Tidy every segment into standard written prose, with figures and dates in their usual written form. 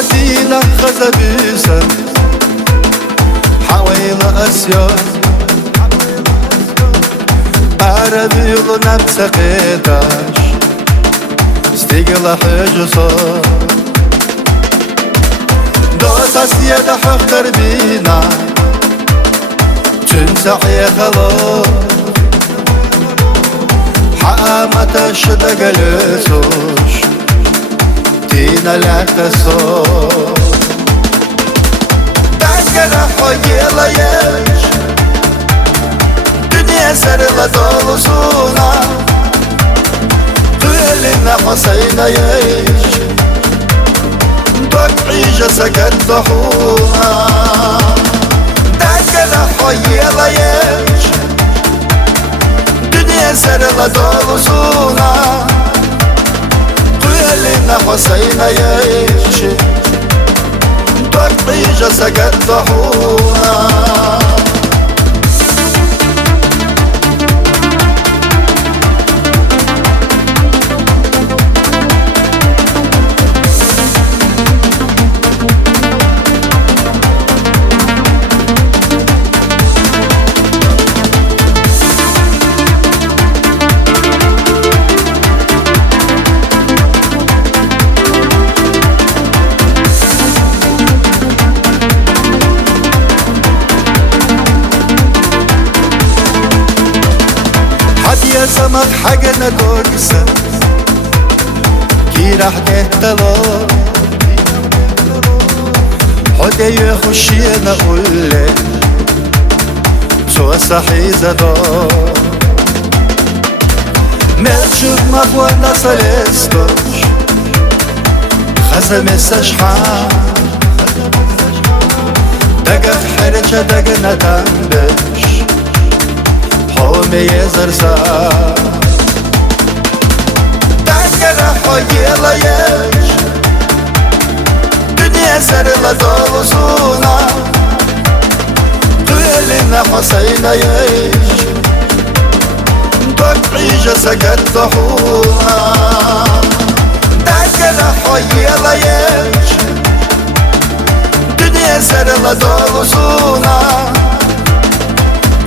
دينا خزبيسة حويل أسيار عربي نفس قيتاش ستيقل حجصار دوس أسياد حقر بينا تنسعي خلاص حامة شدق لسوش دينا لا تسوش دعكنا حقيلا يش دنيا سرلا دولسونا قيلنا حسينا يش بقعيجة سكت ضحونا دعكنا حقيلا يش دنيا سرلا دولسونا قيلنا حسينا يش بقعيجة سكت ضحونا يا سمك حاجنا دوكسة كي راح تهتلا حدي يخشينا قولي سوى صحيزة دار ملشوف مخوانا سلستوش خزم السشحان دقا في حرجة دقا ندنبش حومي يزرسا دعكنا حقيلا يش دنيا سرلا دولسونا قيلنا حسينا يش بقعيجة سكت ضحونا دعكنا حقيلا يش دنيا سرلا دولسونا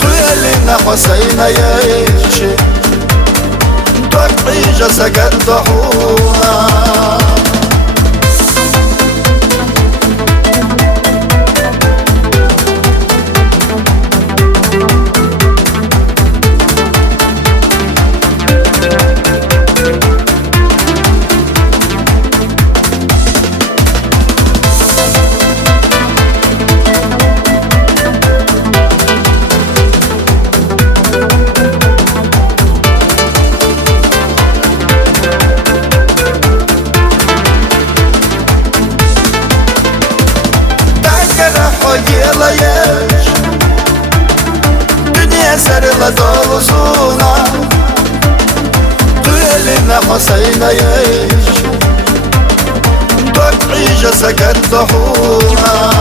قيلنا حسينا يش بقعيجة سكت ضحونا حقيلا يش دنيا سرلا دولسونا قيلنا حسينا يش بقعيجة سكت ضحونا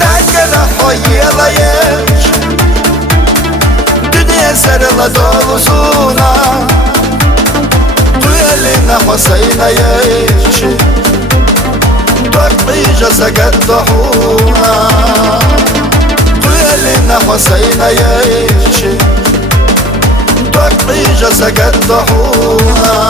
دعكنا حقيلا يش دنيا سرلا دولسونا قيلنا حسينا يش بقعيجة سكت ضحونا قيلنا حسينا يش بقعيجة سكت ضحونا